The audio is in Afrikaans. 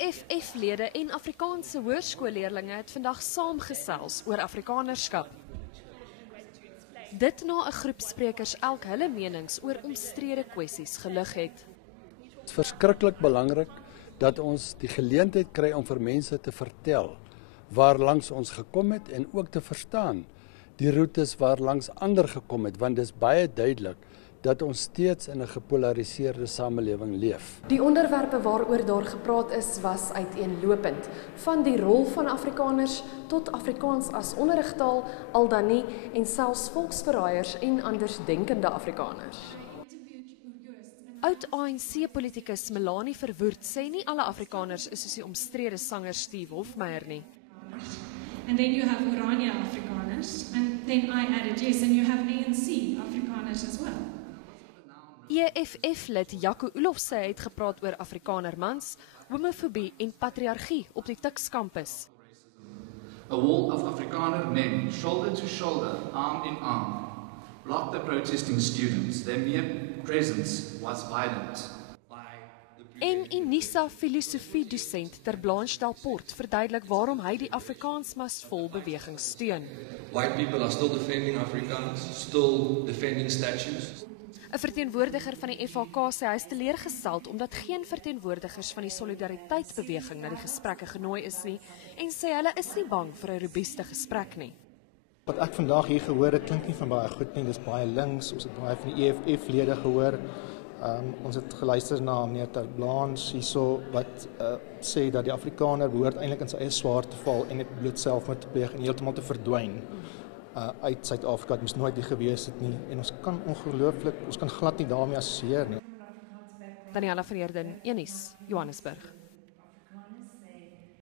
EFF-lede en Afrikaanse hoërskoolleerlinge het vandag saamgesels oor Afrikanerskap. Dit na 'n groep sprekers elk hulle menings oor omstrede kwessies gelig het. Het is verskriklik belangrik dat ons die geleentheid kry om vir mense te vertel waar langs ons gekom het en ook te verstaan die roetes waar langs ander gekom het, want dit is baie duidelik dat ons steeds in 'n gepolariseerde samelewing leef. Die onderwerpe waaroor daar gepraat is, was uiteenlopend, van die rol van Afrikaners tot Afrikaans as onderrigtaal, al dan nie, en selfs volksverraaiers en andersdenkende Afrikaners. Oud-ANC-politikus Melanie Verwoerd sê nie alle Afrikaners is soos die omstrede sanger Steve Hofmeyr nie. And then you have Oranje Afrikaners, and then I added yes, and you have ANC Afrikaners as well. EFF-lid Jaco Olofse het gepraat oor Afrikanermans, homofobie en patriargie op die Tuks kampus. A wall of Afrikaner men, shoulder to shoulder, arm in arm, blocked the protesting students. Their mere presence was violent. En Unisa filosofie-dosent ter Blanche Delport verduidelik waarom hy die Afrikaans Must Fall beweging steun. White people are still defending Afrikaans, still defending statues. 'n Verteenwoordiger van die FHK sê hy is teleurgesteld omdat geen verteenwoordigers van die solidariteitsbeweging na die gesprekke genooi is nie en sê hulle is nie bang vir 'n robuuste gesprek nie. Wat ek vandag hier gehoor het, klink nie van baie goed nie, dis baie links, ons het baie van die EFF-lede gehoor. Ons het geluister na meneer ter Blanche hierso wat sê dat die Afrikaner behoort eintlik in sy eie swaar te val en net bloot selfmoord te pleeg en heeltemal te verdwyn uit Suid-Afrika. Het moes nooit hier gewees het nie en ons kan glad nie daarmee assosieer nie. Daniela van Heerden, Eunice, Johannesburg.